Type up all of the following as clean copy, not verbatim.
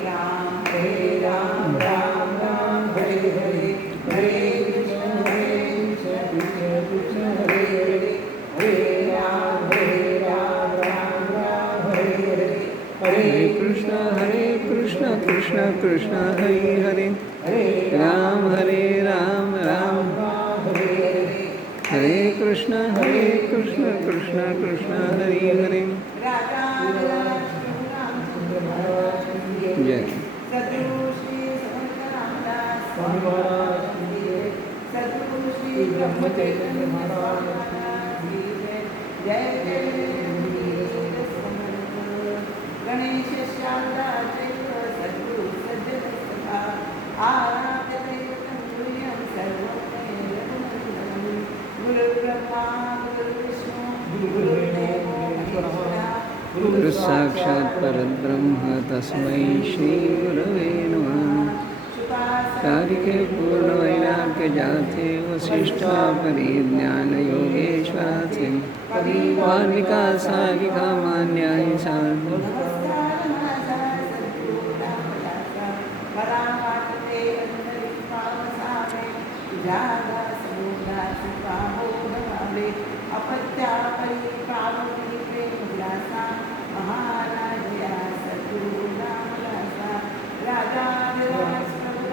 राम हरे राम राम राम हरे हरे हरे कृष्ण कृष्ण हरे हरे हरे राम राम राम हरे हरे हरे कृष्ण कृष्ण कृष्ण हरे हरे राम राम हरे हरे हरे कृष्ण कृष्ण कृष्ण हरे हरे राजा रामचंद्र महाराज की जय सद्गुरु श्री समर्थ रामदास स्वामी महाराज की जय सद्गुरु श्री ब्रह्म चैतन्य महाराज की जय जय जय समर्थ गणेश शारदा चैत्र सद्गुरु सज्जन सभा आराध्य दैवतं तुल्यं सर्वं रघुनन्दनं गुरु ब्रह्मा गुरु विष्णु गुरुदेवो महेश्वरः गुरु साक्षात् परब्रह्म तस्मै श्री गुरवे नमः कारिके पूर्ण वैराग्य जाते वसिष्ठा परिज्ञान योगेश्वराते वाल्मिका सारिका मान्याय साधु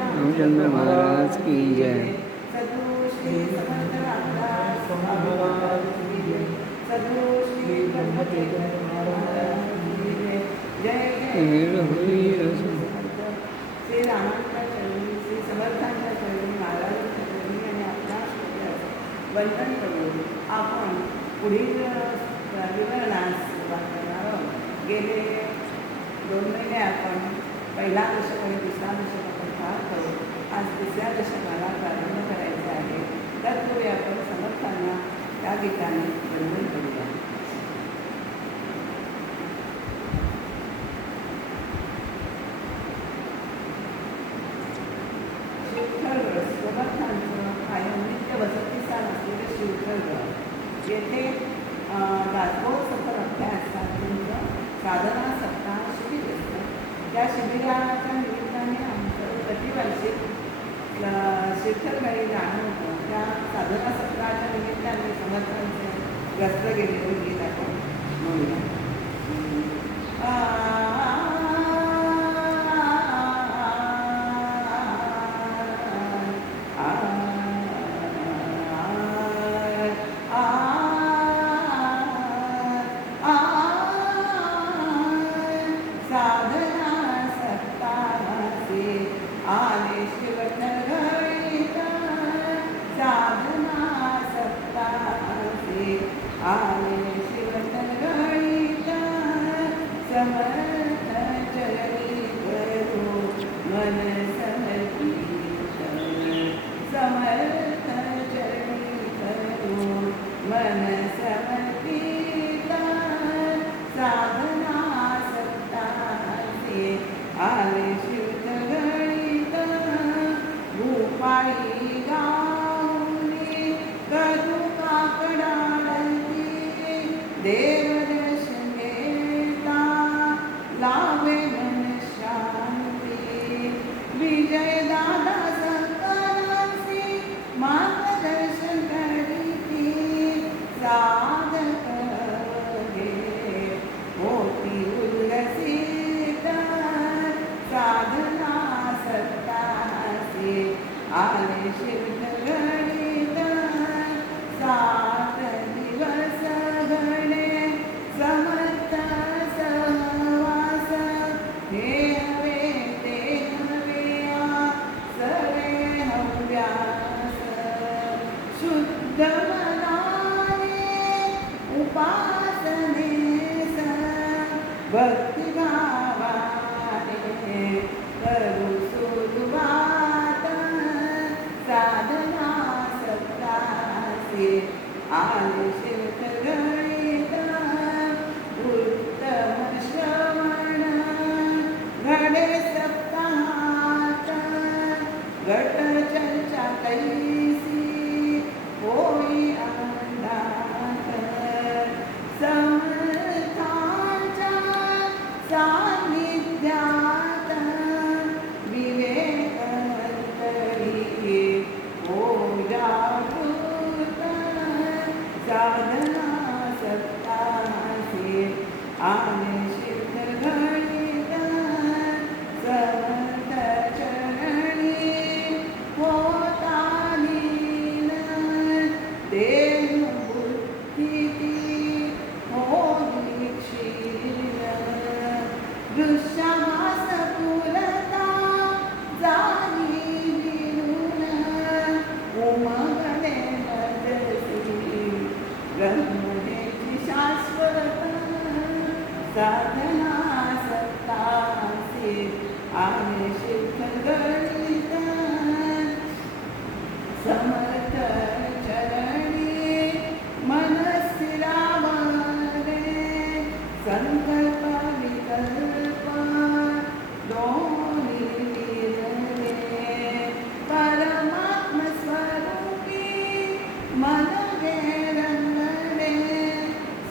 रामचंद्र महाराज की जय सद्गुरु श्री समर्थ रामदास महाराज की जय सद्गुरु श्री ब्रह्म चैतन्य महाराज की जय जय जय श्री रामांच्या चरणी श्री समर्थांच्या चरणी महाराजांच्या चरणी आणि आपल्या वंदन करून आपण पुढील विवरणास सुरुवात करणार आहोत. गेले 2 महिने आपण पहिला दशक आणि दुसरा दशक आपण पाहतो. आज तिसऱ्या दशकाला प्रारंभ करायचा आहे. तत्पूर्वी आपण समर्थांना त्या गीताने वंदन करूया. शिवथरगड समर्थांचं कायम नित्य वसतिस्थान असलेले शिवथरगड येथे दासबोध सफर अभ्यास साधना सप्ताह शिबिर असतं. त्या शिबिराच्या निमित्ताने आमचं प्रतिवर्षी शिवथरगडी जाणं होतं. त्या साधना सप्ताहाच्या निमित्ताने समर्थांचे ग्रस्त गेलेले गीत आपण म्हणूया. समर्थांच्या सानिध्यात दृश्यमास फुलता जाणी विरून उमगले नजसी ब्रह्मदेची शाश्वत साधना सत्तासी आणि शिखर गणित समर्थ चरणी मन स्थिरावले संकल्प विकल्प दोन्ही विरले परमात्म स्वरूपी मन रंगले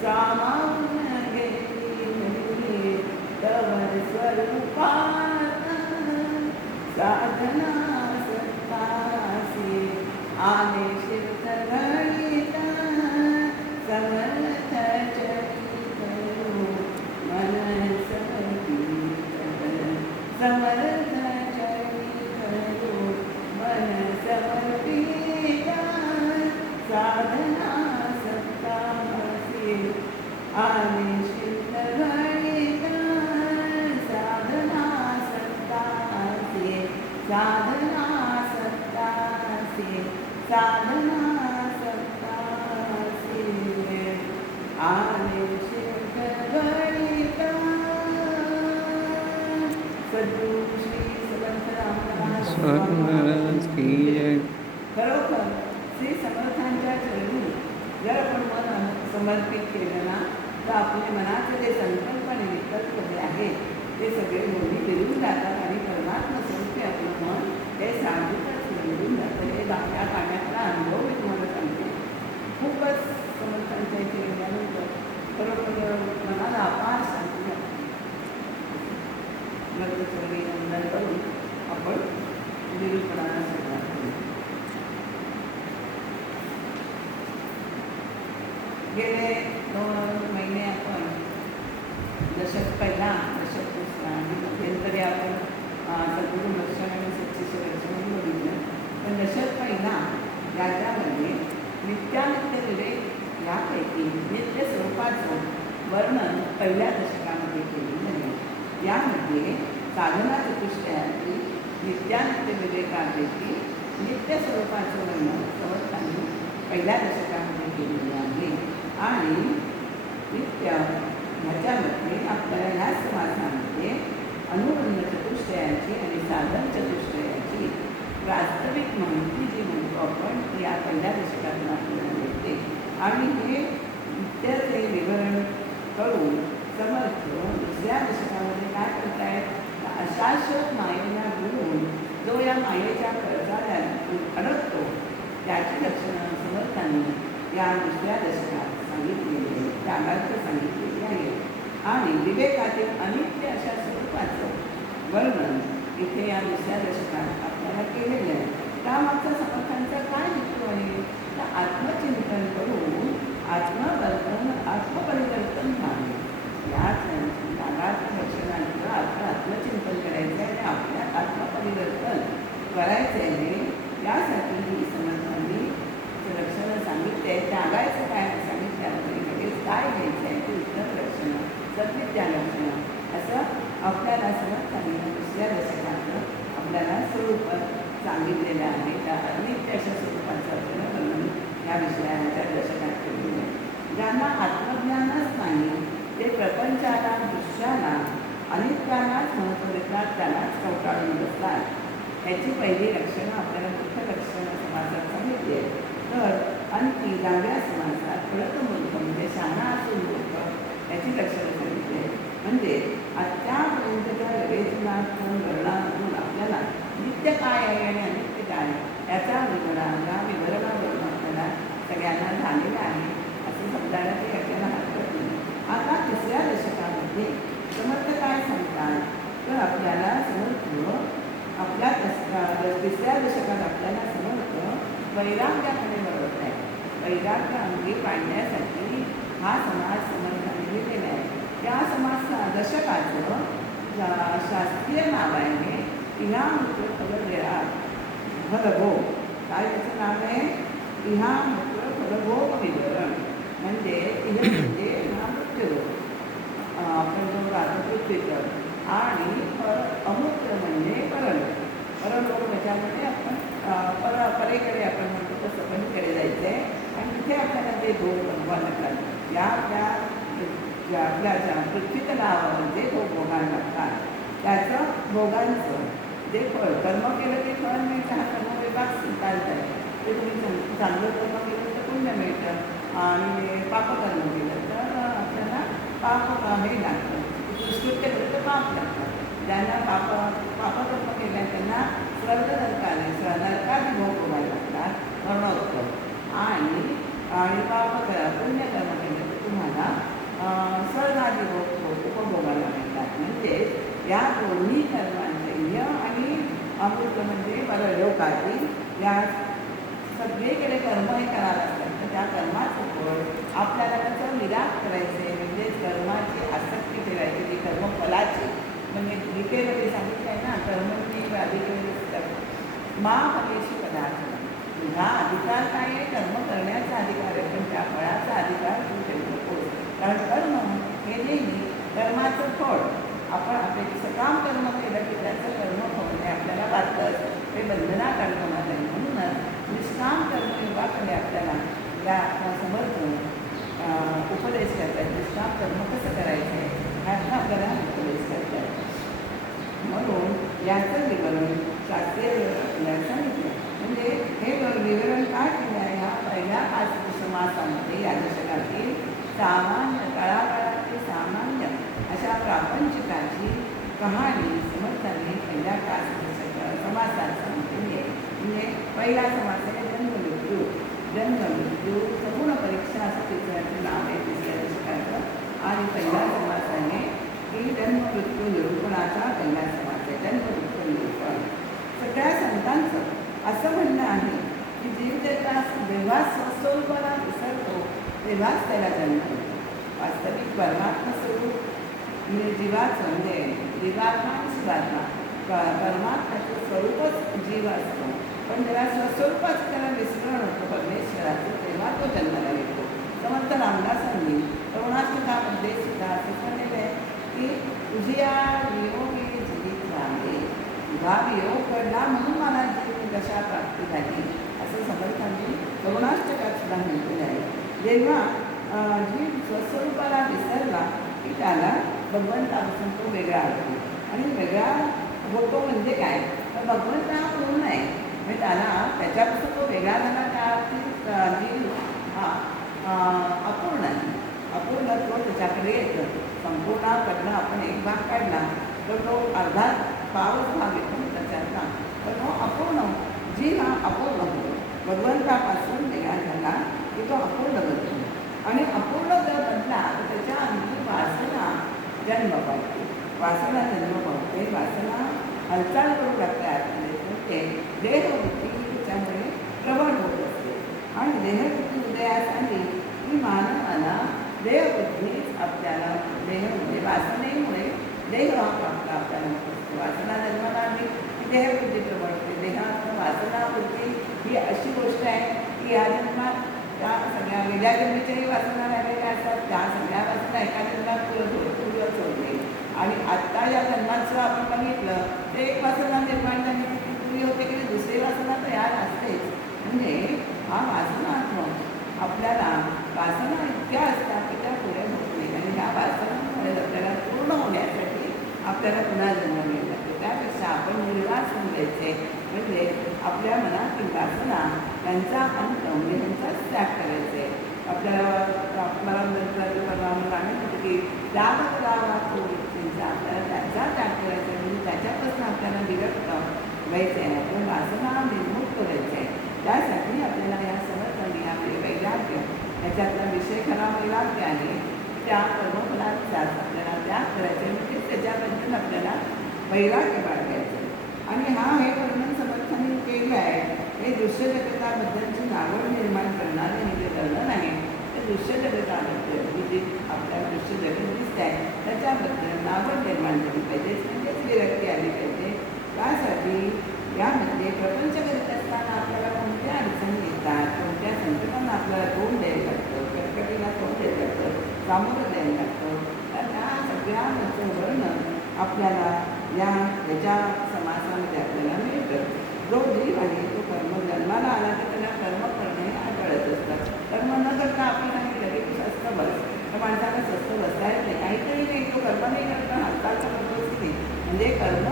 सामावून घेतली तवर स्वरूपात साधना सत्तासी आले शिवतर गणित समर्थ चरित मन समर्पित समर्थ चरित मन समर्पित साधना सत्तासी आले शिवतर गणित साधना सत्तासी साधना सत्तासी साधना सत्तासी आले शिखर गणित सद्गुरु श्री समर्थ रामदास स्वामी महाराज की जय. खरोखर श्री समर्थांच्या चरणी जर आपण मन समर्पित केलं ना तर आपल्या मनाचे जे संकल्प आणि विकल्प जे आहेत ते सगळे दोन्ही विरून जातात आणि परमात्मा स्वरूपी आपलं मन हे साहजिकच निवडून जातं. हे या पाण्यातला अनुभव मी तुम्हाला सांगते. खूपच समर्थांच्या इथे गेल्यानंतर खरोखर मनाला अपार शांती लागते. गर्भचोरी वंदन करून आपण निरूपणाला सुरुवात करू. गेले 2 महिने आपण दशक पहिला दशक दुसरा आणि मध्यंतरी आपण सद्गुरू लक्षण आणि सच्चिश लक्षण बघितलं. पण दशक पहिला याच्यामध्ये नित्यानित्य विवेक यापैकी नित्य स्वरूपाचं वर्णन पहिल्या दशकामध्ये केलेलं आहे. यामध्ये साधना चतुष्टयाची नित्यानित्य विवेकापैकी नित्य स्वरूपाचं वर्णन समर्थांनी पहिल्या दशकामध्ये केलेलं आहे. आणि नित्य ह्याच्यामध्ये आपल्याला ह्या समासामध्ये अनुबंध चतुष्टयाची आणि साधन चतुष्टयाची वास्तविक माहिती जी म्हणतो आपण ती या पहिल्या दशकातून आपल्याला मिळते. आणि हे नित्याचे विवरण करून समर्थ दुसऱ्या दशकामध्ये काय करतायत, अशाश्वत मायेला गुरून जो या मायेच्या कर्जाला अडकतो त्याची लक्षणं समर्थांनी या दुसऱ्या दशकात सांगितलेली त्यागार्थ सांगितलेली आहे. आणि विवेकातील अनित्य अशा स्वरूपाचं वर्णन इथे या दुसऱ्या दशकात आपल्याला केलेलं आहे. त्यामागचा समर्थांचा काय हेतू आहे, तर आत्मचिंतन करून आत्मपरिवर्तन व्हावे. याच त्यागार्थ लक्षणांचं आपलं आत्मचिंतन करायचं आहे आणि आपल्यात आत्मपरिवर्तन करायचं आहे. यासाठी ही समर्थांनी लक्षणं सांगितले. त्यागायचं काय सांगितलं, लगेच काय घ्यायचं आहे ते उत्तर लक्षणं सद्विद्या लक्षणं असं आपल्याला समर्थांनी दुसऱ्या दशकातलं आपल्याला स्वरूप सांगितलेलं आहे. त्या अनित्य अशा स्वरूपाचं आपल्याला वर्णन या विषयाच्या दशकात केलेलं आहे. ज्यांना आत्मज्ञानच नाही ते प्रपंचाला दृश्याला अनित्यालाच महत्त्व देतात, त्यालाच कवटाळून बसतात. याची पहिली लक्षणं आपल्याला मुख्य लक्षणं समाजात सांगितली आहे. तर आणखी 10व्या समासात कळत मूर्ख म्हणजे शहाणा असून मूर्ख याची लक्षणं सांगितली आहे. म्हणजे आत्तापर्यंतच्या विवेचनातून वर्णातून आपल्याला नित्य काय आहे आणि अनित्य काय आहे याचा विवरणावरून आपल्याला सगळ्यांना झालेला आहे असं समजायला ते आपल्याला हरकत नाही. आता तिसऱ्या दशकामध्ये समर्थ काय सांगतात, तर आपल्याला समर्थ आपल्या तिसऱ्या दशकात आपल्याला समर्थ वैराग्याकडे वळवत आहे. वैराग्य अंगी पाडण्यासाठी हा समाज समर्थाने दिलेला आहे. त्या समाज दशकाचं शास्त्रीय नाव आहे इहामूत्र फलविराग फलभो. काय त्याचं नाव आहे, इहामूत्र फलभोग विवरण. म्हणजे इह म्हणजे हा मृत्यूरोग. आपण जो राहतो पृथ्वीवर आणि अमूत्र म्हणजे परलोक. परलोक त्याच्यामध्ये आपण परेकडे आपण म्हणतो तसं पलीकडे जायचं आहे आणि तिथे आपल्याला ते भोग बनवायला लागतात. आपल्या पृथ्वी तलावावर जे भोगायला लागतात त्याचं भोगांचं जे फळ कर्म केलं ते फळ मिळतं. हा कर्म विभाग चालत आहे. ते तुम्ही चांगलं कर्म केलं तर पुण्य मिळतं आणि पापकर्म केलं तर आपल्याला पाप हे लागतं. दुष्कृत्य केलं तर पाप लागतं. ज्यांना पापकर्म केल्या त्यांना स्वर्ग नरकाने नरकाने भोग भोगायला लागतात मरणोत्तर. आणि पुण्यकर्म केलं तर तुम्हाला स्वर्गादी भोग उपभोगायला मिळतात. म्हणजे या दोन्ही कर्मांचे आणि अमृत म्हणजे परलोकातील या सगळीकडे कर्म हे करायला असतात. तर त्या कर्माचं फळ आपल्याला त्याचं निराश करायचे म्हणजे कर्माची आसक्ती ठेवायची जी कर्मफलाची म्हणजे गीतेमध्ये सांगितलं आहे ना, कर्मणी अधिकारी मा फलेशी पदार्थ. तुझा अधिकार काय आहे? कर्म करण्याचा अधिकार आहे, पण त्या फळाचा अधिकार तू ठेवू नकोस. कारण कर्म हे नेहमी कर्माचं फळ आपण आपले सकाम कर्म केलं की त्याचं कर्म होणे आपल्याला वाटतं ते बंधना काढतो नाही. म्हणूनच निष्काम कर्मयोगाकडे आपल्याला या समर्थ उपदेश करतात. निष्काम कर्म कसं करायचं आहे ह्याचा आपल्याला उपदेश करतात. म्हणून याचं विवरण शास्त्रीय आपल्याला सांगितलं. म्हणजे हे विवरण काय केलं आहे? ह्या पहिल्या 5 समासामध्ये या दशकातील सामान्य तळागाळातील सामान्य अशा प्रापंचिकाची कहाणी समर्थांनी पहिल्या 5 समासात सांगितली आहे. म्हणजे पहिला समास आहे जन्ममृत्यू. जन्ममृत्यू सगुण परीक्षा असं तिचं नाव आहे तिसऱ्या दशकाचं. आणि पहिला समास आहे की जन्ममृत्यू निरूपणाचा पहिला समास आहे. जन्ममृत्यू निरूपण. सगळ्या संतांचं असं म्हणणं आहे की जीव त्याचा जेव्हा स्वस्वरूपाला विसरतो तेव्हाच त्याला जन्म होतो. वास्तविक परमात्मा स्वरूप म्हणजे जीवाचं म्हणजे जीवात्मा आणि शिवात्मा परमात्म्याचं स्वरूपच जीव असतो. पण जेव्हा स्वस्वरूपाच त्याला विस्मरण होतं परमेश्वराचं तेव्हा तो जन्माला येतो. समर्थ रामदासांनी तरुणाष्टकामध्ये सुद्धा असं सांगितलं आहे की तुझ्या वियोगे जीवित राहिले. तुझा वियोग घडला म्हणून मला जीव दशा प्राप्ती झाली असं समर्थांनी तरुणाष्टकात सुद्धा म्हटलेलं आहे. जेव्हा जीव स्वस्वरूपाला विसरला की त्याला भगवंतापासून तो वेगळा होतो. आणि वेगळा होतो म्हणजे काय? तर भगवंत हा पूर्ण आहे म्हणजे त्याला त्याच्यापासून तो वेगळा झाला त्या जीव हा अपूर्ण आहे. अपूर्णत्व त्याच्याकडे येतं. संपूर्णाकडनं आपण एक भाग काढला तर तो अर्धा पावच भाग येतो त्याच्यातला. तर तो अपूर्ण जीव हा अपूर्ण होतो. भगवंतापासून वेगळा झाला की तो अपूर्ण बनतो. आणि अपूर्ण जर बनला तर त्याच्या अंती वासना जन्म पावते. वासना जन्म पावते. वासना हालचाल करू लागते आतमध्ये. देहवृत्ती त्याच्यामुळे प्रबळ होत असते. आणि देहवृत्ती उदयास आली की मानवाला देहवृत्तीच आपल्याला म्हणजे वासनेमुळे देह हा प्राप्त आपल्याला होत असतो. वासना जन्माला आली की देहवृत्ती प्रबळ होते. देहात वासनावृत्ती ही अशी गोष्ट आहे की या जन्मात त्या सगळ्या वेगळ्या जन्मीच्याही वासना राहिलेल्या असतात. त्या सगळ्या वासना एका जन्मात पूर्वच होते. आणि आत्ता या जन्मात जर आपण बघितलं तर एक वासना निर्माण झाली की पूर्वी होते की दुसरी वासना तयार असतेच. म्हणजे हा वासनात्मक आपल्याला वासना इतक्या असतात की त्या पुढे होत नाही. आणि ह्या वासनामुळे आपल्याला पूर्ण होण्यासाठी आपल्याला पुन्हा जन्म मिळत लागतो. त्यापेक्षा आपण निर्वास होऊन घ्यायचे म्हणजे आपल्या मनातील वासना त्यांचा अंत म्हणजे त्यांचाच त्याग करायचे. आपल्याला सांगत होते की त्याग करावा तो व्यक्तींचा आपल्याला त्याचा त्याग करायचा म्हणजे त्याच्यापासून आपल्याला विरक्त व्हायचं आहे. आपण वासना निर्मुक्त व्हायचं आहे. त्यासाठी आपल्याला या समर्थांनी आपले वैराग्य ह्याच्यातला विषय खरा वैराग्य आहे. त्या कर्मफलाचा आपल्याला त्याग करायचे म्हणजे त्याच्याबद्दल आपल्याला वैराग्य बाळगायचं. आणि हे वर्णन समर्थांनी केलं आहे. हे दृश्य जगताबद्दलची नावड निर्माण करणारे हे जे वर्णन आहे ते दृश्य जगताबद्दल जे आपल्याला दृश्य जगत दिसत आहे त्याच्याबद्दल नावड निर्माण केली पाहिजे. म्हणजेच विरक्ती आली पाहिजे. त्यासाठी यामध्ये प्रपंच करीत असताना आपल्याला कोणत्या अडचणी येतात, कोणत्या संकटांना आपल्याला तोंड द्यायला लागतं, कटकटीला तोंड द्यायला लागतं, सामोरं द्यायला लागतं. तर त्या सगळ्यांचं वर्णन आपल्याला याच्या समासामध्ये आपल्याला मिळतं. जो जीव आहे तो कर्म जन्माला आला की त्याला कर्म करणे आढळत असतात. कर्म न करता आपण सांगितलं की तू स्वस्थ बस, तर माणसाला स्वस्थ बसता येत नाही. काहीतरी नाही, तो कर्म नाही करता हालचाल तर करतोच की नाही. म्हणजे कर्म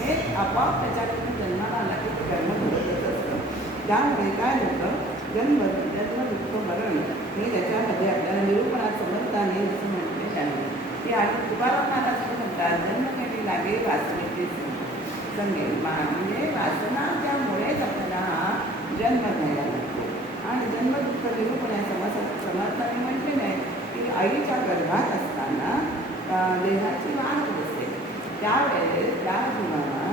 हे आपोआप त्याच्याकडून जन्माला आला की ते कर्म घडतच असतं. त्यामुळे काय होतं, जन्म दुःख मरण हे त्याच्यामध्ये आपल्याला निरूपणात समजता नाही असं म्हटले त्याने की. आणि तुकाराम महाराज असं म्हणतात, जन्म केली लागे वासनेची संगेल. म्हणजे वासना त्यामुळेच आपल्याला हा जन्म घ्यायला लागतो. आणि जन्मदुःख निरूपणाच्या समर्थाने म्हटले नाही की आईच्या गर्भात असताना देहाची वाढ होत असते, त्यावेळेस त्या जीवाला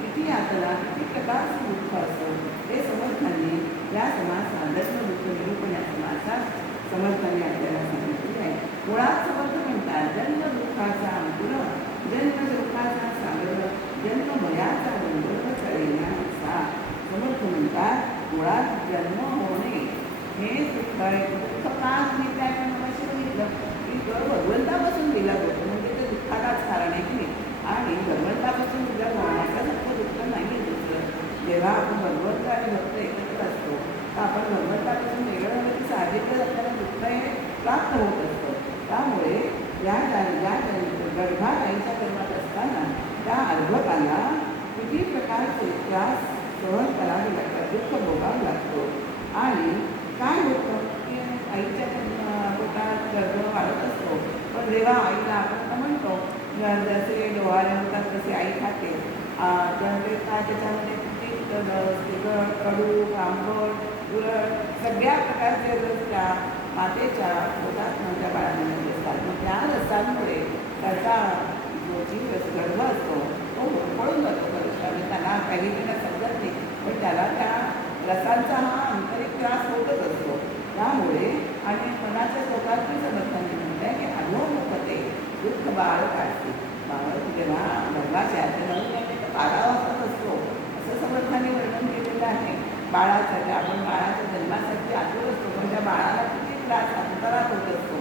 किती यातना किती प्रकारचं दुःख असतं हे समर्थांनी या समासात जन्मदुःख निरूपणा समासात समर्थांनी आपल्याला सांगितले आहे. मुळात समर्थ म्हणतात, जन्म दुःखाचा अंकुर जन्म दुःखाचा सागर जन्मभयाचा गंधर्व कळेना असा. समर्थ म्हणतात, मुळात जन्म होणे हे दुःख आहे. दुःख का सांगितलं आहे आपण मगाशी बघितलं की भगवंतापासून दिला जातो, म्हणजे ते दुःखालाच कारण आहे की नाही. आणि भगवंतापासून जर होण्यासारखं दुःख नाही दुसरं. जेव्हा आपण भगवंत आणि भक्त एकत्र असतो तर आपण भगवंतापासून वेगळं झालं की साहजिकच आपल्याला दुःख हे प्राप्त होत असतं. त्यामुळे या गर्भात आईच्या गर्भात असताना त्या अर्भकाला किती प्रकारचे त्रास सहन करावे लागतात, दुःख भोगावं लागतो. आणि काय होतं की आईच्या पोटात गर्भ वाढत असतो, पण जेव्हा आईला आपण म्हणतो जसे डोहाळे होतात तसे आई खाते, तर ते काय त्याच्यामध्ये किती तिखट, कडू, आंबट, उलट सगळ्या प्रकारचे रस त्या मातेच्या पोटात त्या बाळामध्ये असतात. मग त्या रसांमुळे त्याचा जो जीव गर्भ असतो तो पळून जातो खरंच. त्याला काही त्यांना समजत नाही, पण त्याला त्या रसांचा हा आंतरिक त्रास होतच असतो. त्यामुळे आणि मनाच्या स्वतःची समर्थांनी म्हणत आहे की अधोमुखते दुःख बाळ काढते. बाळ जेव्हा गर्भाच्या 12 वाजताच असतो असं समर्थांनी वर्णन केलेलं आहे. बाळासाठी आपण बाळाच्या जन्मासाठी आतुर असतो, पण त्या बाळाला किती त्रास अंतरात होत असतो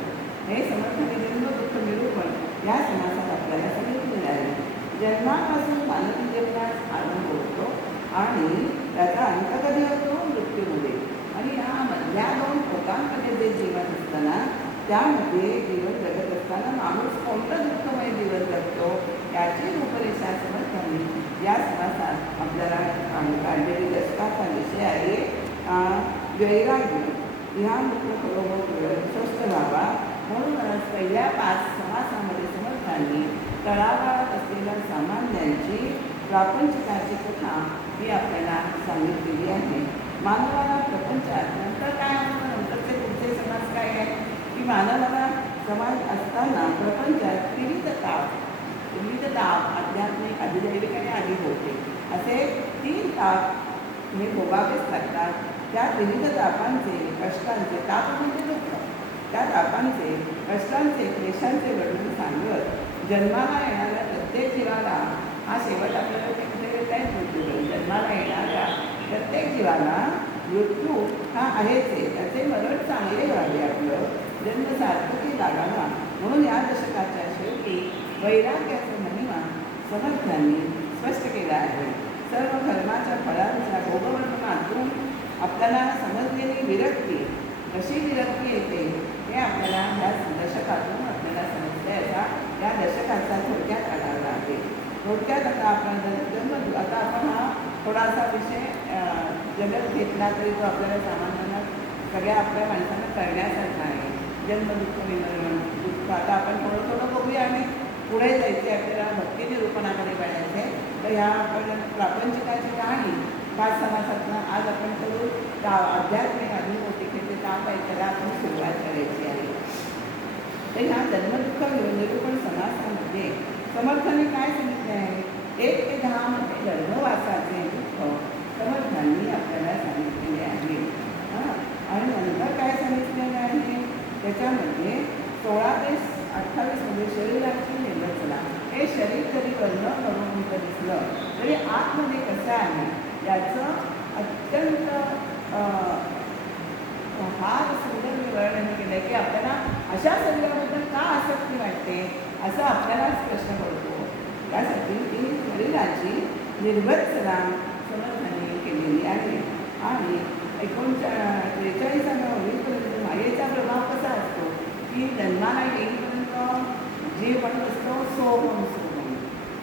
हे समर्थांनी जन्म दुःख निरूपण या समासात आपल्याला सांगितलेलं आहे. जन्मापासून मानवी जीवनात आनंद होतो आणि त्याचा अंत कधी होतो, मृत्यूमध्ये. आणि या मधल्या 2 टोकांमध्ये जे जीवन असतं ना, त्यामध्ये जीवन जगत असताना माणूस कोणतं दुःखमय जीवन जगतो याची रूपरेषा समर्थांनी या समासात आपल्याला काढलेली दशकाचा विषय आहे वैराग्य. ह्या बरोबर स्वस्थ व्हावा म्हणूनच पहिल्या 5 समासामध्ये समर्थांनी तळागाळात असलेल्या सामान्यांची प्रापंचिकाची कथा ही आपल्याला सांगितलेली आहे. मानवाला प्रपंचात नंतर काय होतं, नंतरचे पुढचे समाज काय आहे की मानवाला समाज असताना प्रपंचात विविध ताप आध्यात्मिक, अधिदैविक आणि अधिभौतिक असे 3 ताप हे भोगावेच लागतात. त्या विविध तापांचे, कष्टांचे, ताप म्हणजे दुःख, त्या तापांचे, कष्टांचे, क्लेशांचे वर्णन सांगत जन्माला येणाऱ्या प्रत्येक जीवाला हा शेवट आपल्याला ते कुठे येत आहे, मृत्यू. जन्माला येणाऱ्या प्रत्येक जीवाला मृत्यू हा आहेच आहे, त्याचे मरण चांगले व्हावे, आपलं जन्म सार्थकी लागावा. म्हणून या दशकाच्या शेवटी वैराग्याचा महिमा समर्थांनी स्पष्ट केला आहे. सर्व धर्माच्या फळांच्या भोगवर्णनातून आपल्याला समजलेली विरक्ती, कशी विरक्ती येते हे आपल्याला ह्या दशकातून आपल्याला समजते. या दशकाचा थोडक्यात आढावा आहे. थोडक्यात आता आपण आता आपण हा थोडासा विषय जगत घेतला तरी तो आपल्याला सामान्यांना सगळ्या आपल्या माणसांना कळण्यासारखा आहे. जन्मदुःख विमरण दुःख आता आपण थोडं बघूया आणि पुढे जायचे आपल्याला भक्ती निरूपणाकडे काढायचे. तर ह्या आपण प्रापंचिकाची कहाणी 5 समासातनं आज आपण करू. आध्यात्मिक अधिभौतिक ताप आहे त्याला आपण सुरुवात करायची आहे. तर ह्या जन्मदुःख निरूपण समासामध्ये समर्थांनी काय सांगितले आहे, 1 ते 10 मध्ये गर्भवासाचे दुःख समर्थांनी आपल्याला सांगितलेले आहे. आणि नंतर काय सांगितलेलं आहे त्याच्यामध्ये 16 ते 28 मध्ये शरीराची निर्रचना. हे शरीर जरी वर्ण करून दिसलं तरी आतमध्ये कसं आहे याचं अत्यंत फार सुंदर वर्णन केलं आहे की आपल्याला अशा शरीराबद्दल का आसक्ती वाटते असं आपल्यालाच प्रश्न पडतो. निर्भत्सना समर्थाने केलेली आहे. आणि 43व्या ओळीपर्यंत मायेचा प्रभाव कसा असतो की जन्माला येईपर्यंत जे म्हणत असतो सोहम सोहम,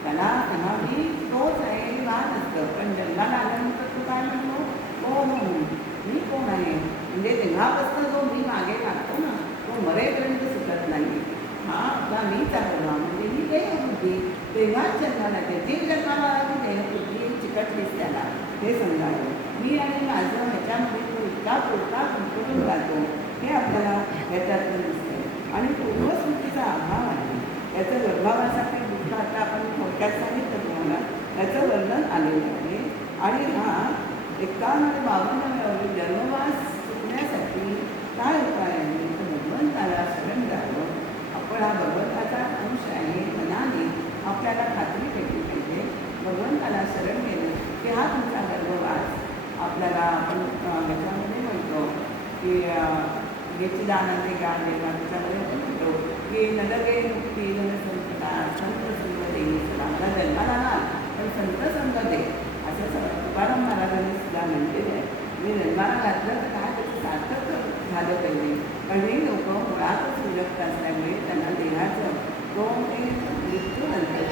त्याला तेव्हा मी तोच आहे हे भान असतं. पण जन्माला आल्यानंतर तो काय म्हणतो ओम मी कोण आहे, म्हणजे तेव्हापासून जो मी मागे लागतो ना तो मरेपर्यंत सुटत नाही. हा आपला मीच आहे ना, म्हणजे मी देहबुद्धी तेव्हाच जन्माला येते. जीव जन्माला आला की देहबुद्धी चिकटलीच त्याला, हे समजावं. मी आणि माझं ह्याच्यामध्ये तो इतका पुरता गुंतवून जातो हे आपल्याला ह्याच्यातून दिसते. आणि पूर्वस्मृतीचा अभाव आहे. याचं गर्भावासाठी दुःख आता आपण थोडक्यात सांगितलं तुम्हाला, याचं वर्णन आलेलं आहे. आणि हा 51 आणि 52 जन्मवास सुटण्यासाठी काय उपाय आहे तर भगवंताला शरण जावं. आपण हा भगवंताचा अंश आहे. मनाने आपल्याला खात्री केली पाहिजे. भगवंताला शरण गेलं की हा तुमचा गर्भवास आपल्याला आपण ह्याच्यामध्ये म्हणतो की याची दानाचे गाण देवा, त्याच्यामध्ये आपण म्हणतो की नलगे मुक्ती नल संतता संत संग देई. आपला जन्माला आला पण संत संग दे असं तुकाराम महाराजांनी सुद्धा म्हणलेलं आहे. मी जन्माला घातलं तर काय त्याचं सार्थक झालं पाहिजे. कारण हे लोक मुळातच विरक्त असल्यामुळे त्यांना देहाचं तो ते मृत्यूनंतर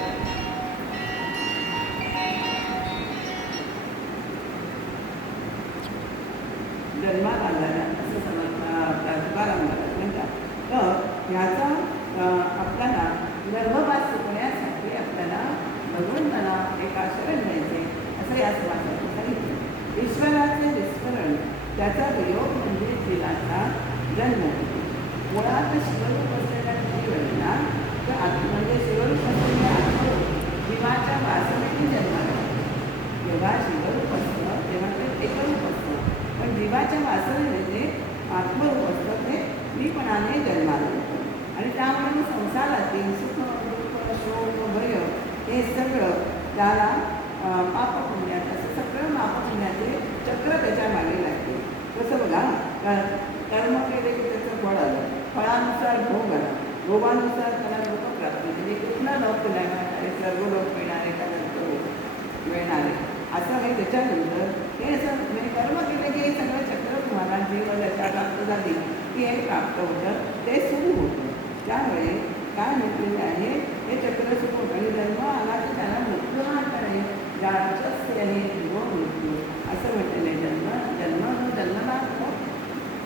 जन्मात आलेला असं तुकाराम महाराज म्हणतात. तर ह्याचा आपल्याला गर्भवास सुटण्यासाठी आपल्याला भगवंताला एका शरण घ्यायचे असं या समाजात सांगितलं. ईश्वराचे विस्मरण त्याचा वियोग म्हणजे जीवाचा जन्म होतो. मुळात शिवरूप असलेल्या जीवना तर म्हणजे शिवरूप असलेल्या जीवाच्या वासनेने जन्माला जेव्हा शिवरूप असतं तेव्हा ते एकरूप असतं. पण जीवाच्या वासनेने जे आत्मरूप असतं ते मीपणाने जन्माला येतं. आणि त्यामुळे संसारातील सुख दुःख शोक भय हे सगळं त्याला पापपुण्यात असं सगळं पापपुण्याचे चक्र त्याच्या मागे लागते. कसं बघा, कर्म केले की त्याचं फळ आलं, फळानुसार भोग आला, भोगानुसार त्याला लोकप्राप्ती म्हणजे कुठला लोक मिळणारे सर्व लोक मिळणारे का मिळणारे असं हे. त्याच्यानंतर हे असं म्हणजे कर्म केले की हे सगळं चक्र तुम्हाला जीव त्याच्या प्राप्त झाली की हे प्राप्त होतं, ते सुरू होतं. त्यामुळे काय म्हटलेलं आहे हे चक्र सुरू होतं. आणि जन्म आला की त्याला मृत्यू हा आहे ज्याचे आहे जीव मृत्यू असं म्हटलेलं आहे. जन्म जो जन्मला असतो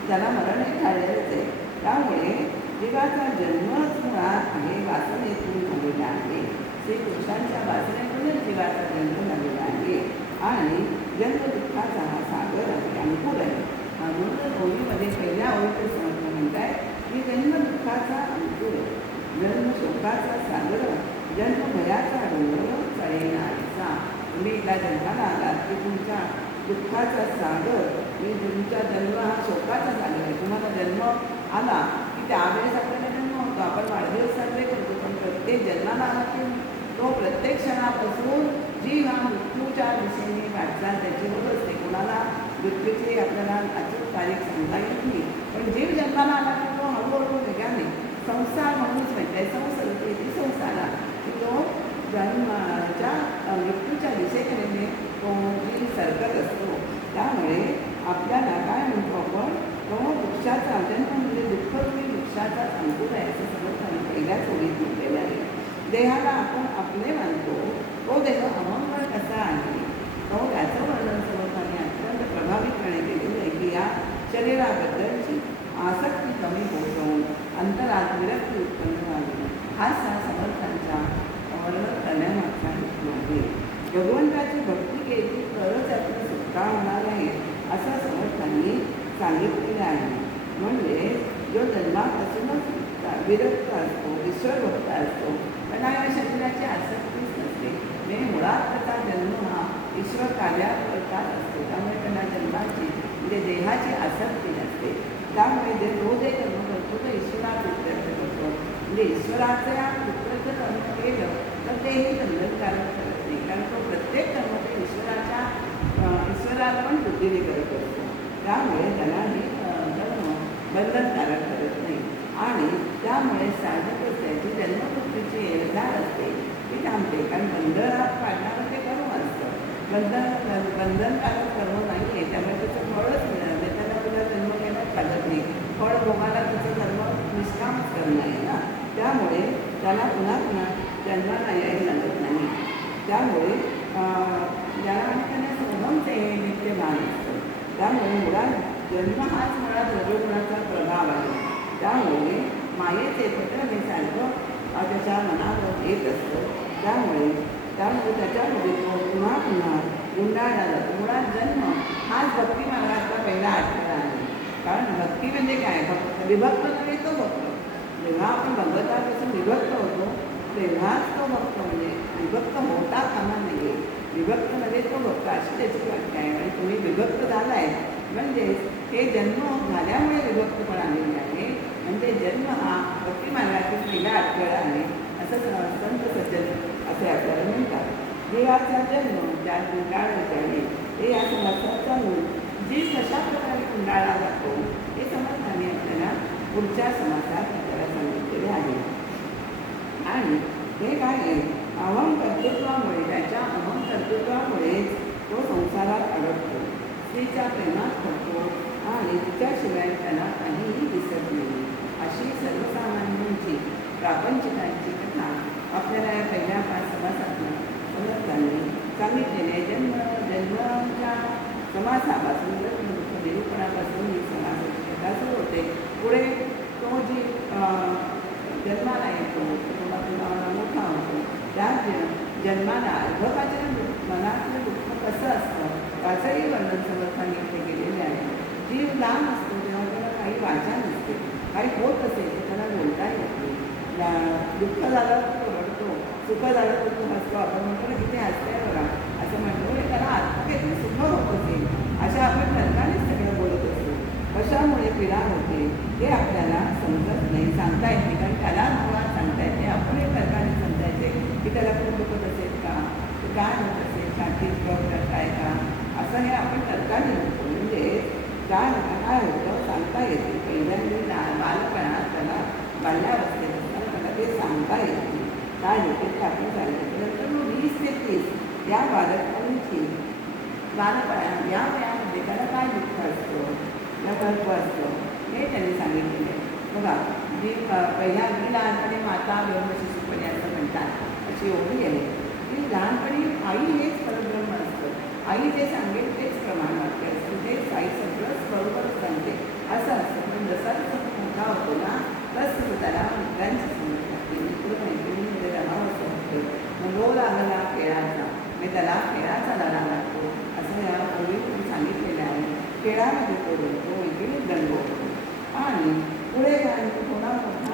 त्याला मरण हे झालेलंच आहे. त्यामुळे जीवाचा जन्मच मुळात आहे वासनेतून झालेला आहे. श्रीकृष्णांच्या वासनेतूनच जीवाचा जन्म झालेला आहे. आणि जन्म दुःखाचा हा सागर आहे, अंकुर आहे. म्हणून ओळीमध्ये पहिल्या ओळीचे समर्थ म्हणताय की जन्म दुःखाचा अंकुर, जन्म शोकाचा सागर, जन्म भयाचा डोंगर चढेनाचा. तुम्ही एकदा जन्माला आलात की तुमच्या दुःखाचा सागर म्हणजे तुमचा जन्म हा शोकाचा सागर आहे. तुम्हाला जन्म आला की त्यावेळेस आपल्याला जन्म होतो, आपण वाढदिवस साजरे करतो. पण प्रत्येक जन्माला आला की तो प्रत्येक क्षणापासून जीव हा मृत्यूच्या दिशेने वाटचाल त्याची होत असते. कोणाला मृत्यूची आपल्याला अचूक तारीख सांगता येत नाही, पण जीव जन्माला आला की तो हळूहळू वेगाने संसार म्हणूनच म्हणताय संसरते ती संसारा की तो जन्माच्या मृत्यूच्या दिशेकडे तो जीव सरकत असतो. त्यामुळे आपल्याला काय म्हणतो आपण तो वृक्षाचा जन्म म्हणजे दुःखरूपी वृक्षाचा अंकुर आहे असं समजताना पहिल्याच ओळीत म्हटलेलं आहे. देहाला आपण आपले मानतो तो देह अमंगळ कसा आहे तो त्याचं वर्णन समजताना अत्यंत प्रभावीपणे केलेलं आहे की या शरीराबद्दलची आसक्ती कमी होऊन अंतरात विरक्ती उत्पन्न व्हावी हाच हा समर्थांच्या वर्णन करण्यामागचा हेतू आहे. भगवंताची भक्ती केली तरच आपली सुटका होणार आहे असं समर्थांनी सांगितलेलं आहे. म्हणजे जो जन्मापासूनच विरक्त असतो, ईश्वर भक्त असतो, त्यांना या शरीराची आसक्तीच नसते. म्हणजे मुळात त्याचा जन्म हा ईश्वर कार्याकरता असतो. त्यामुळे त्यांना जन्माची म्हणजे देहाची आसक्ती नसते. त्यामुळे जे रोज एक कर्म करतो तो ईश्वरात उत्कृष्ट करतो. म्हणजे ईश्वराच्या उत्कृष्ट कर्म केलं तर तेही बंधनकारक करत नाही, कारण तो प्रत्येक कर्म ते ईश्वराला पण बुद्धीने करत असतो. त्यामुळे त्याला ही कर्म बंधनकारक करत नाही. आणि त्यामुळे साधकच त्याची जन्ममृत्यूची येळदार असते ती थांबते, कारण बंधनात पाडणारं ते कर्म असतं. बंधनकारक कर्म नाही आहे, त्यामुळे त्याचं फळच मिळणार नाही. त्याला तुला जन्म घेण्यात चालत नाही. फळ भोगायला तिचं कर्म निष्कामच करणं आहे ना. त्यामुळे त्याला पुन्हा पुन्हा जन्माला यायला लागत नाही. त्यामुळे ज्याला म्हणताना सोहमचे हे नित्य भान असतं. त्यामुळे मुळात जन्म हाच मुळात रजोगुणाचा प्रभाव आहे. त्यामुळे मायेचे पटण्यासारखं त्याच्या मनावर येत असतं. त्यामुळे त्याच्यामध्ये तो पुन्हा पुन्हा गुंडाळला जातो. मुळात जन्म हाच भक्ती मार्गाचा पहिला अडथळा आहे. कारण भक्ती म्हणजे काय? विभक्त नव्हे तो भक्त. जेव्हा आपण भगवतापासून विभक्त होतो तेव्हाच तो भक्त, म्हणजे विभक्त होता कामा नाही. विभक्त नव्हे तो भक्त अशी त्याची व्याख्या आहे. आणि तुम्ही विभक्त झालाय म्हणजे हे जन्म झाल्यामुळे विभक्तपण आलेले आहे. म्हणजे जन्म हा भक्ती मार्गातील पहिला अडथळा आहे असं संत सज्जन असे आपल्याला म्हणतात. देवाचा जन्म ज्या गुंडाळत आहे ते या समर्थाचा मूळ जीव कशा प्रकारे गुंडाळला जातो हे समर्थाने आपल्याला पुढच्या समासात आपल्याला सांगितलेले आहे. आणि हे काय आहे? अहम कर्तृत्वामुळे, त्याच्या अहम कर्तृत्वामुळेच तो संसारात अडकतो, स्त्रीच्या प्रेमात पडतो आणि तिच्याशिवाय त्याला काहीही दिसत नाही. अशी सर्वसामान्यांची प्रापंचिकांची कथा आपल्याला या पहिल्या 5 समासातून समर्थांनी सांगितलेले. जन्माच्या समासापासून निरूपणापासून ही समासाची कथा सुरू होते. पुढे तो जी जन्माला येतो, तो मोठा होतो, त्या जन्माला अर्भकाच्या मनातलं दुःख कसं असतं त्याचंही वर्णन समर्थांनी इथे केलेले आहे. जीव लहान असतो तेव्हा त्याला काही वाचा नसते, काही होत असेल तर त्याला बोलता येत नाही. दुःख झालं तो रडतो, सुख झालं तर तो हसतो. आपण म्हणतो ना किती हसते बघा असं म्हणतो. त्याला आत्मकेतन सुख होत असेल अशा आपण तर्कानेच सगळं बोलत असतो. कशामुळे पीडा होते हे आपल्याला समजत नाही, सांगता येत नाही. कारण त्याला मुळात सांगता येते. आपण हे तर्काने समजायचे की त्याला खूप दुखत असेल का, काय होत असेल, छातीत प्रॉब्लेम काय का, असं हे आपण तर्काने होतो. म्हणजे काय होतं सांगता येते. पहिल्यांदा बालपणात त्याला बाल्यावस्थेत असताना त्याला ते सांगता येते काय होते ते आपण सांगितलं. नंतर मग 20 ते 30 या बालपणाची या वयामध्ये त्याला काय दुःख असतं, या कल्प असतं हे त्यांनी सांगितलेलं आहे. बघा जी पहिल्या अगदी लहानपणी माता ब्रह्म शिशुपणे असं म्हणतात अशी ओळी आहे की लहानपणी आई हेच परब्रह्म असतं. आई जे सांगेल तेच प्रमाण वाक्य असतं, तेच आई सगळंच बरोबरच सांगते असं असतं. पण जसा मोठा होतो ना तसं त्याला मित्रांची समज लागते, मित्र मैत्रिणीमध्ये रहावं असं होतं. मग लो लागला खेळाचा, म्हणजे त्याला खेळाचा लढा लागतो असं या पूर्वी सांगितलेलं आहे. खेळामध्ये तो रमतो, इकडे दंड होतो. आणि पुढे काय थोडा मोठा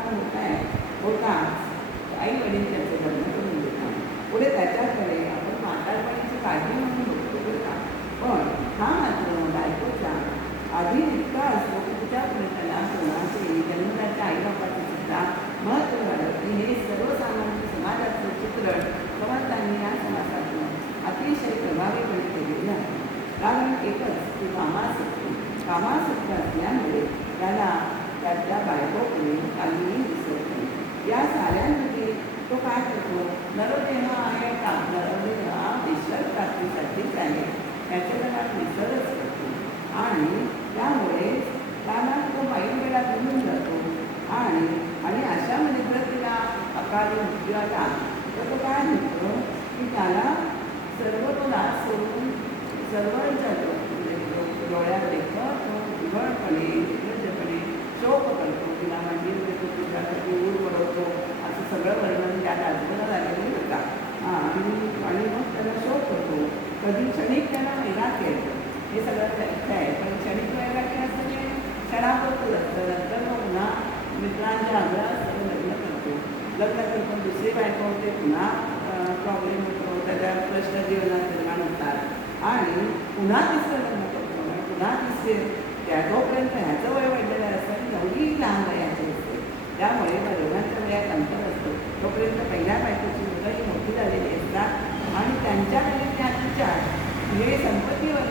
होता आई वडील त्याचं लग्न करून देतात. पुढे त्याच्याकडे आपण म्हातारपणीची काळजी म्हणून बघतो बरं का. पण हा मात्र बायकोचा आधी इतका असतो की त्याच्यापुढे त्याला कोणाचे जन्मदात्या आईबापाचं सुद्धा महत्त्व वाढत. हे सर्वसामान्य समाजाचं चित्रण समर्थांनी या समाजातून अतिशय प्रभावीपणे केलेलं आहे. कारण एकच की कामासक्त असल्यामुळे त्याला त्याच्या बायकोकडे काहीही दिसत नाही. या साऱ्यांमध्ये तो काय करतो? नरदेह आहे का? नरदेह हा ईश्वर प्राप्तीसाठीच आहे, त्याचे त्याला विसरच करतो. आणि त्यामुळे त्याला तो वाईट घेऊन जातो. आणि अशामध्ये जर तिला अकाली मृत्यू आला तर तो काय म्हणतो की त्याला सर्व तो लाच सोडून सर्वांच्या डोळ्याकडे उघडपणे निर्लज्जपणे शोक करतो. तिला मंदिर देतो, तुझ्यासाठी ऊर पडवतो, असं सगळं वर्णन त्या आजूबाजूला झालेलं होता. आणि मग त्याला शोक करतो. कधी क्षणिक त्याला वैराग्य येतं, हे सगळं व्याख्या आहे. पण क्षणिक वैराग्य असतं ते क्षणापुरतं असतं. नंतर मग पुन्हा मित्रांच्या आग्रहात सगळं लग्न करतो दुसरी बायको होते, पुन्हा प्रॉब्लेम होतो, त्याच्या प्रश्न जीवनात निर्माण होतात आणि पुन्हा तिसरं लग्न करतो आणि पुन्हा तिसरे तोपर्यंत ह्याचं वय वाढलेलं असतं, एवढी लहान वयाची असते. त्यामुळे दोघांच्या वयात अंतर असतं. तोपर्यंत पहिल्या बायकोची मुलंही मोठी झालेली असतात आणि त्यांच्याकडे त्या तिच्या हे संपत्तीवर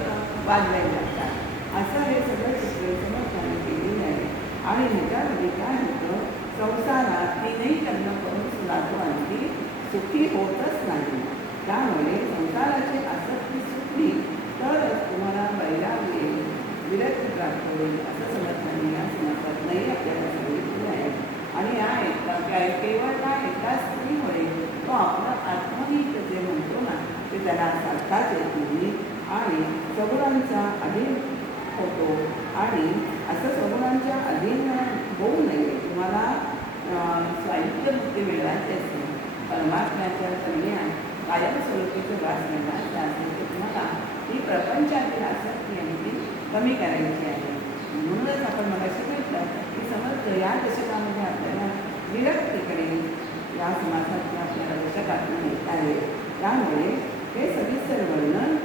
वाढले जातात. असं हे सगळं चित्र समर्थाने केलेलं आहे. आणि ह्याच्यामध्ये काय होतं, संसारात तीनही लग्न करून सुद्धा तो आणखी सुखी होतच नाही. त्यामुळे संसाराची आसक्ती त्याला साधताच येत नाही आणि सगुणांचा अधीन होतो. आणि असं सगुणांच्या अधीन होऊ नये. तुम्हाला स्वायत्त मुक्ती मिळवायची असेल, परमात्म्याच्या कल्याण कायमस्वरूपीचं वास मिळवायचा असेल तर तुम्हाला ही प्रपंचातील आसक्ती आणि ती कमी करायची आहे. म्हणूनच आपण मगाशी म्हटलं की समर्थ या दशकामध्ये आपल्याला विरक्तीकडे या समाजातल्या आपल्याला दशकातून येत आहे. त्यामुळे हे सविस्तर वर्णन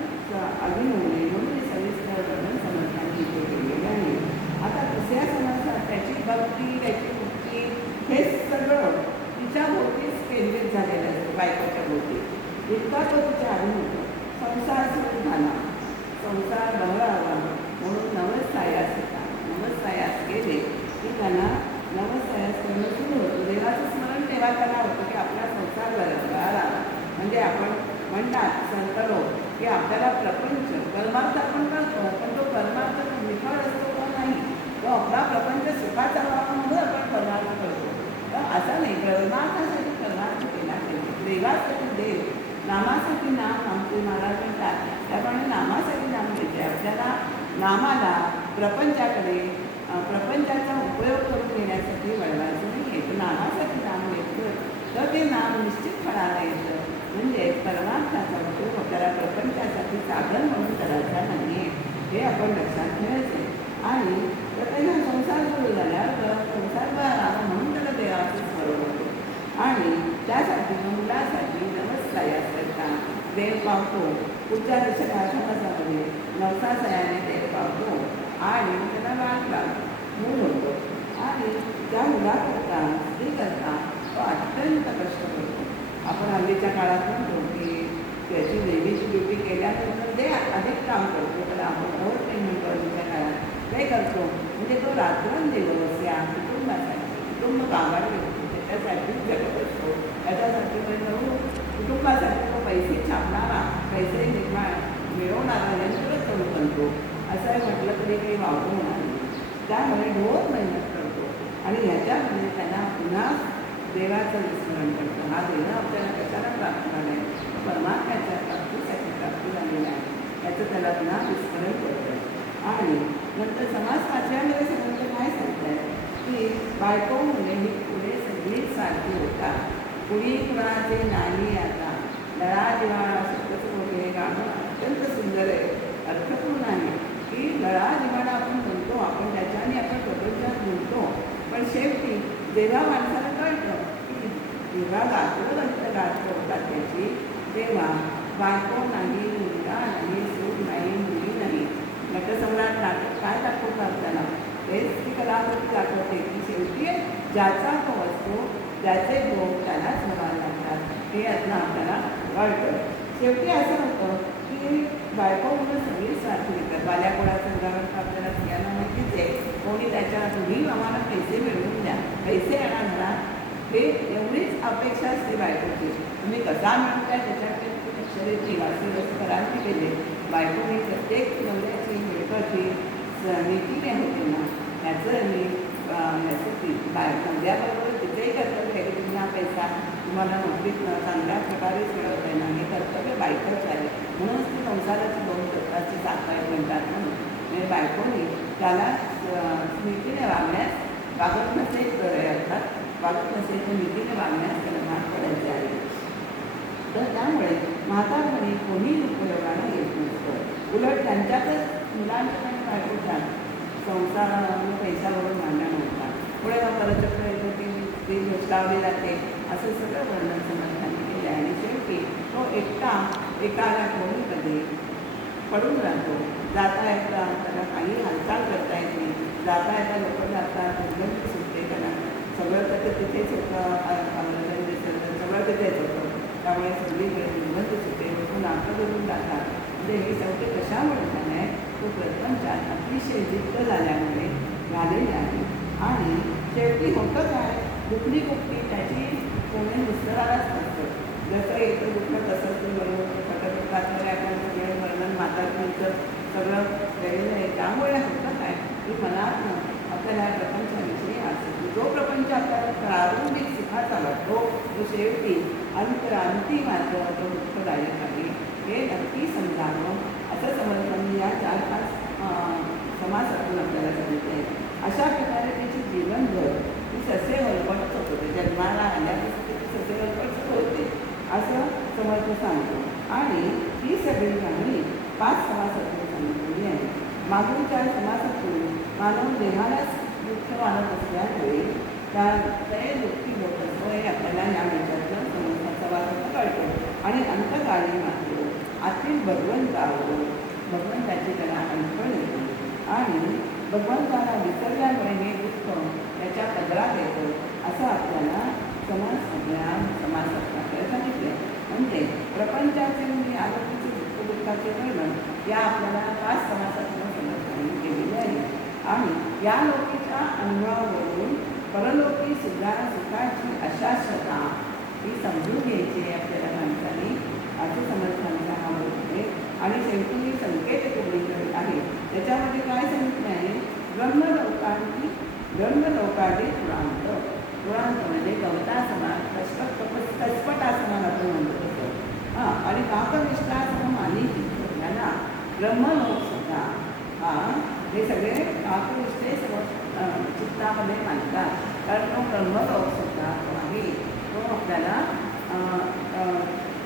अधीन होऊ नये म्हणून हे सविस्तर वर्णन समर्थांनी इथे केलेलं आहे. आता दुसऱ्या समाजात त्याची भक्ती, त्याची मुक्ती हे सगळं तिच्या भोवतीच केंद्रित झालेलं असतं, बायकोच्या भोवती. इतका तो तिच्या आधी होतो. संसार सुरू झाला, संसार बहरावा म्हणून नवसायास होता. नवसायास गेले की त्यांना नवसायास करणं सुरू होतं. देवाचं स्मरण तेव्हा त्यांना होतं की आपला संसार बहरावा. म्हणजे आपण म्हणतात संत लोक की आपल्याला प्रपंच परमार्थ आपण करतो, पण तो परमार्थ निफळ असतो का नाही, तो आपला प्रपंच सुखाचा व्हावा म्हणून आपण परमार्थ करतो. तर असं नाही, परमार्थासाठी परमार्थ केला पाहिजे. देवासाठी देव, नामासाठी नाम. आमचे महाराज म्हणतात त्याप्रमाणे नामासाठी नाम घेते. आपल्याला नामाला प्रपंचाकडे प्रपंचाचा उपयोग करून घेण्यासाठी वळवायचं नाही आहे. तर नामासाठी नाम घेतलं तर ते नाम निश्चित फळाला येतं. म्हणजे परमार्थाचा उपयोग आपल्याला प्रपंचासाठी साधन म्हणून करायचा नाही आहे, हे आपण लक्षात ठेवायचे. आणि त्याला संसार सुरू झाल्यावर संसार बहरावा म्हणून त्याला देवाचं स्मरण होतो. आणि त्यासाठी मुलासाठी नवसायास करता देव पावतो. पुढच्या दशकामध्ये नवसायाने देव पावतो आणि त्याला वाट लागतो, मूल होतो. आणि त्या मुलाकरता स्त्रीकरता तो अत्यंत कष्ट करतो. आपण हल्लीच्या काळात म्हणतो की त्याची देवीची ड्युटी केल्यानंतर ते अधिक काम करतो. त्याला आपण ओव्हर टाईम म्हणतो हल्लीच्या काळात. ते करतो म्हणजे तो रात्रंदिवस या कुटुंबासाठी, कुटुंब कामाला येतो, त्याच्यासाठीच जगत असतो. त्याच्यासाठी म्हणजे कुटुंबासाठी तो पैसे छापणारा, पैसे निर्माण मिळवणारा यंत्रच तो बनतो. असं म्हटलं तरी काही वावरून नाही. त्यामुळे ढोर मेहनत करतो आणि ह्याच्यामध्ये त्यांना पुन्हा देवाचं विस्मरण करतं. हा देव आपल्याला कशाला प्राप्त झाला आहे, परमात्म्याच्या प्राप्तीसाठी प्राप्ती झालेला आहे, याचं त्याला पुन्हा विस्मरण करतं. आणि नंतर समाज पाचव्यामध्ये समजतं काय सांगताय की बायको मुले ही पुढे सगळीच सारखी होतात. कुणी कुणाचे नाही आता लळा जिव्हाळा शब्दच मोठे हे गाणं अत्यंत सुंदर आहे, अर्थपूर्ण आहे. की लळा जिव्हाळा आपण म्हणतो, आपण त्याच्याने आपण प्रपंचात बोलतो, पण शेवटी जेव्हा माणसाला कळतं की जेव्हा गाठ होतात त्याची, तेव्हा बायको नाही, मुलगा नाही, सूट नाही, मुली नाही. नटसम्राट नाटक काय दाखवतं आपल्याला, तेच ती कलाकृती दाखवते की शेवटी ज्याचा तो असतो, ज्याचे भोग त्यालाच भोगावे लागतात. हे यातनं आपल्याला कळतं. शेवटी असं होतं की बायको म्हणून सगळी सारखी येतात. बाल्याकोळाचं उदाहरण आपल्याला सगळ्यांना माहितीच आहे. कोणी त्याच्या तुम्ही आम्हाला पैसे मिळवून द्या, पैसे आणा घरात, हे एवढीच अपेक्षा असते बायकोची. तुम्ही कसा मिळवताय त्याच्याकडे लक्ष देते. वाचले जसं करायला केले बायकोने प्रत्येक नवऱ्याची मिळकती नीतीने होते ना, ह्याचं मी ह्याचं ती नवऱ्याबरोबर तिथेही कर्तव्य आहे की तुम्ही हा पैसा तुम्हाला नोकरीत चांगल्या प्रकारेच मिळवता येणार, हे कर्तव्य बायकोच आहे. म्हणूनच ती संसाराची दोन प्रकारची साखर म्हणतात. म्हणून म्हणजे बायकोने त्याला नीतीने वागण्यास, वागत नसेल तर अर्थात वागत नसेल तर नीतीने वागण्यास त्याला भाग पडायचे आहे. तर त्यामुळे म्हातारपणी कोणी उपयोगाला येत नसतं. उलट त्यांच्यातच मुलांच्या आणि बायकोच्यात संसाराला पैशावरून भांडण होतात. पुढे परचक्र येतं की ती घोषावली जाते. असं सगळं वर्णन समर्थांनी केलं आहे. आणि शेवटी तो एकटा एकाला कोणीमध्ये पडून राहतो. जाता येता त्याला काही हालचाल करता येत नाही. जाता येता लोक जातात, दुर्गंध सुटते त्याला, सगळं त्याचं तिथेच होतं, सगळं तिथेच होतं. त्यामुळे सगळीकडे दुर्गंध सुटते, लोक नाटक करून जातात. म्हणजे हे सगळे कशामुळे झालं आहे, तो प्रपंचात अतिशय जिद्द झाल्यामुळे झालेले आहे. आणि शेवटी होतं काय, दुखणी कुठली त्याची कोणी विस्तारालाच नसतं. जसं येतं दुखणं तसंच ते बरोबर फटकतातले आपण सगळे वर्णन म्हातारपणीचं सगळं वेगळं आहे. त्यामुळे होतं काय की मनात आपल्याला प्रपंचाविषयी आसक्ती, जो प्रपंच आपल्याला प्रारंभिक सुखाचा वाटतो तो शेवटी अंतिम मार्ग तो दुःखदायक आहे. हे आपल्याला सांगितले. अशा प्रकारे त्याची जीवनभर ती ससे हलपटच होते, जन्माला आल्यापासून ती ससे हलपटच होते असं समर्थ सांगतो. आणि ही सगळी कहाणी 5 समासातून सांगितलेली आहे. मागील 4 समासातून मानव देहालाच दुःख मानत असल्यामुळे ते दुःखी लोक असतो हे आपल्याला या विचारातून समर्थाचा वाद कळतो. आणि अंतकाळी मात्र आतील भगवंताची त्याला आठवण येते आणि भगवंताला विसरल्यामुळे हे दुःख त्याच्या पदरात येतं असं आपल्याला समासात आपल्याला सांगितले. म्हणजे प्रपंचाचे म्हणजे आरोग्याचे दुःखाचे वर्णन या आपल्याला 5 समासातून समर्थाने केलेले आहे. आणि या लोकीच्या अनुभवावरून परलोकी सुद्धा सुखाची अशाश्वता ही समजून घ्यायची आहे आपल्याला माणसाने असं समर्थांचा हा होते. आणि शेवटी संकेत कोणीकडे आहे त्याच्यामध्ये काय सांगितलं आहे? ब्रह्मलोकादी पुरांत म्हणजे गवतासमान कसपटासमान आपण म्हणतो तसं. आणि काकविष्टासम आणि चित्तज्ञाना ब्रह्मलोक सुद्धा हे सगळे काकविष्टे चित्तामध्ये मानतात. कारण तो ब्रह्मलोक सुद्धा तो आहे तो आपल्याला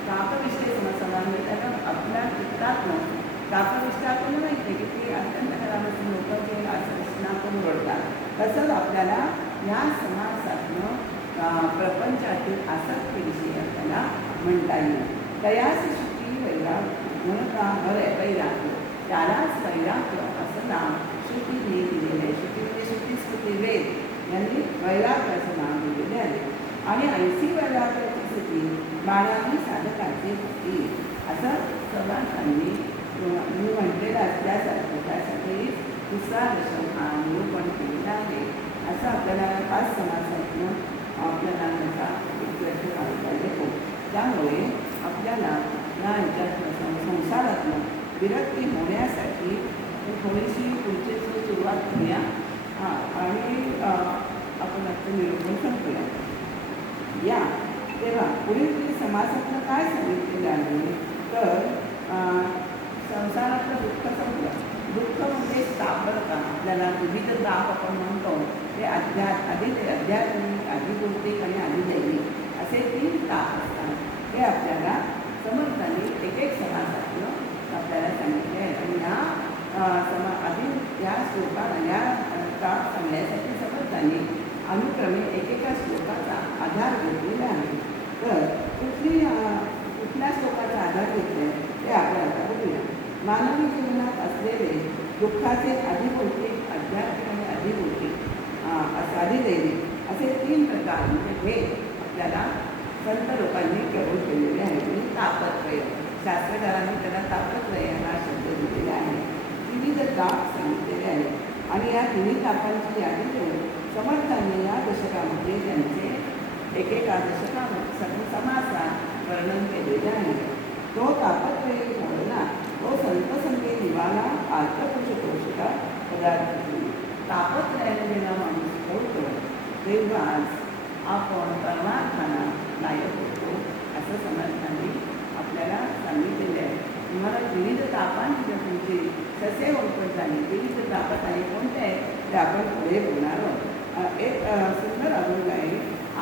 काकविष्टे समान त्याला आपल्या चित्तातनं काकविष्टातून माहिती आहे की ती अत्यंत घरामध्ये लोक जे आसनातून ओढतात. तसंच आपल्याला या समासातनं प्रपंचातील आसक्तीविषयी आपल्याला म्हणता येईल. तयास श्रुती वैराग्य म्हणता वैराग्य त्यालाच वैराग्य असं नाव श्रुतीने दिलेलं आहे. श्रुती म्हणजे श्रुती स्मृती वेद यांनी वैराग्य असं नाव दिलेले आहे. आणि ऐसी वैराग्याची स्थिती बाळांनी साधकांची होती असं समाजांनी मी म्हटलेलं असल्यासारखं त्यासाठी 2रा दशक हा निरूपण केलेला आहे. असं आपल्याला 5 समासातून आपल्याला त्याचा उत्कर्ष काढता येतो. त्यामुळे आपल्याला या ह्याच्यातनं संसारातनं विरक्ती होण्यासाठी थोडीशी पुढची सुरुवात करूया. आणि आपण आजचं निरूपण संपूया. या तेव्हा पुढील समासातनं काय सांगितलेलं आहे तर संसारातलं दुःख संपलं. दुःख म्हणजे तापडता आपल्याला विविध ताप आपण म्हणतो ते आध्यात्मिक, अधिभौतिक आणि अधिदैविक असे 3 ताप असतात. हे आपल्याला समर्थांनी एक समासातनं आपल्याला सांगितले आहे. आणि या श्लोकाला या ताप सांगण्यासाठी समर्थांनी अनुक्रमे एकेका श्लोकाचा आधार घेतलेला आहे. तर कुठल्या श्लोकाचा आधार घेतला ते आपण आता बघूया. मानवी जीवनात असलेले दुःखाचे अधिभौतिक, आध्यात्मिक आणि अधिदैविक असे 3 प्रकार म्हणजे भेद आपल्याला संत लोकांनी कबूल केलेले आहे. म्हणजे तापत्रय शास्त्रकारांनी त्याला तापत्रय हा शब्द दिलेला आहे. विविध ताप सांगितलेले आहे. आणि या 3 तापांची यादी करून समर्थांनी या दशकामध्ये त्यांचे एकेका दशकामध्ये समासात वर्णन केलेले आहे. तो तापत्रयी मोडला तो संत संगे निवाला आर्तपुरुषोषिका पदार्थ. तापत्रयाने जेव्हा माणूस होतो तेव्हाच आपण परमार्थाला लायक होतो असं समर्थांनी आपल्याला सांगितलेले आहे. तुम्हाला विविध तापांची जर तुमची कसे ओळखत झाली विविध तापात आणि कोणते आहे ते आपण पुढे बोलणार आहोत. एक सुंदर अभंग आहे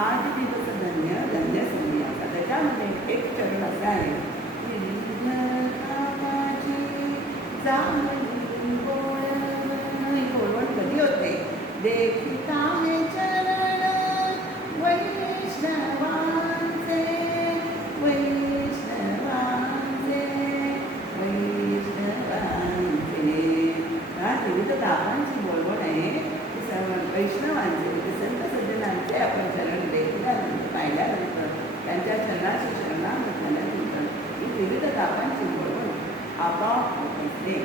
आज दिवस धन्य धन्य संध्या. त्याच्यामध्ये एक चरण असं आहे बोलवण कधी होते देखता हे चरण वैष्णवांचे विविध तापांची बोलवण आहे. वैष्णवांचे म्हणजे संत सज्जनांचे आपण चरण देखल्यानंतर पाहिल्यानंतर त्यांच्या चरणाची शरणागत ही विविध तापांची बोलवण आपोआप होत असते.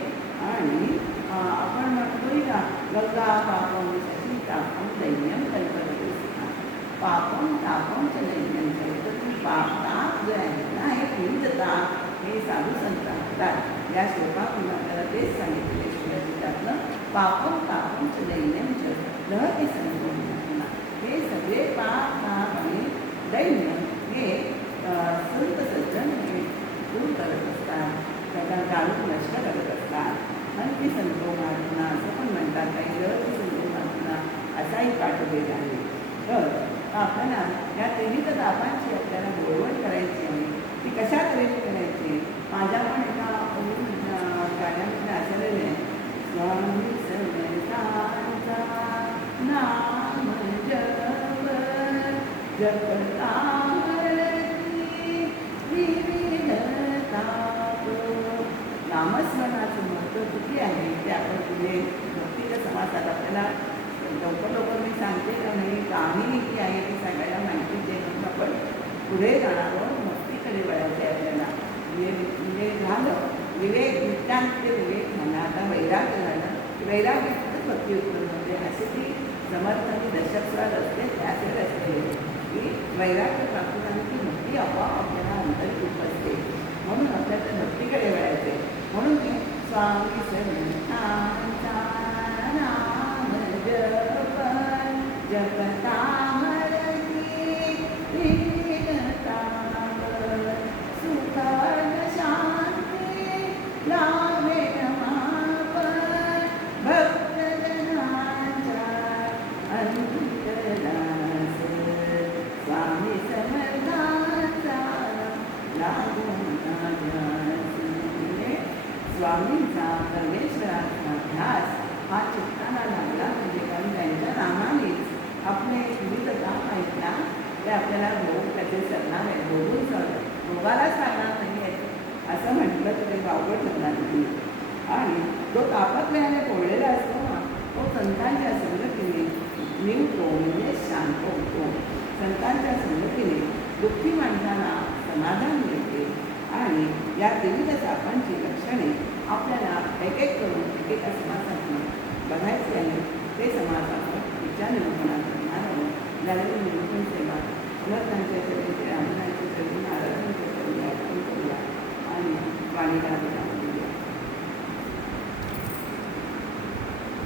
आणि आपण म्हणतोय ना गंगा पापम शशी तापम दैन्यम कल्पते पापम तापम च दैन्यम कल्पते. ताप जे आहे ना हे विविध ताप हे साधू संत म्हणतात. या श्लोकातून आपल्याला तेच सांगितले शिवराजीतातलं पापम तापम च दैन्यम च लहते संपूर्ण. हे सगळे पाप ताप आणि दैन्य हे संत सज्जन हे दूर करत असतात, त्यांना जाणून नष्ट करत असतात. अंती संतोमात्मा असं पण म्हणतात, काही रथ संतोमात्मा असाही पाठ भेद आहे. तर आपल्याला या त्रिविध तापांची आपल्याला बोलवण करायची आहे. ती कशा तऱ्हेने करायची? माझ्या पण एका गाण्यामध्ये असलेले आहे, स्वामी समर्थांचा नाम जप जपता विविध ताप. नामस्मरणाचं महत्त्व किती आहे ते आपण पुढे भक्तीच्या समासात आपल्याला लवकर मी सांगते का नाही, कहाणी किती आहे ती सगळ्याला माहिती देऊन आपण पुढे जाणार भक्तीकडे वळायचे आपल्याला. म्हणजे झालं विवेक, नित्यान ते विवेक झाला, आता वैराग्य झालं, वैराग्यातच भक्ती उत्पन्न होते. असे ती समर्थांनी दशकस्वार असते त्याचे असते की वैराग्य प्राप्त झाली की भक्ती आपोआप आपल्याला अंतर्गत असते. म्हणून आपल्याला भक्तीकडे वळायचे. म्हणून मी स्वामी समर्थांचा नाम जप जपता स्वामींचा परमेश्वराचा ध्यास हा चित्ताला लागला म्हणजे कारण त्यांच्या नामानेच आपले विविध काम आहेत ना ते आपल्याला भोग त्याचे सरणार आहे, भोगालाच लागणार नाही आहे असं म्हटलं तरी वावगं ठरणार नाही. आणि तो तापत्रयाने पोळलेला असतो ना तो संतांच्या संगतीने निवतो म्हणजे शांत होतो. संतांच्या संगतीने दुःखी माणसाला समाधान मिळते. आणि या विविध तापांची लक्षणे आपल्याला एक एक करून एका समासातून बघायचे आहे. ते समाज आपण विचार निरूपणात करणार आहोत. ज्यावेळी निरूपण सेवा समर्थांच्या चरणी, रामनाथांच्या चरणी, नारायणांच्या चरणी अर्पण करूया आणि वाणीला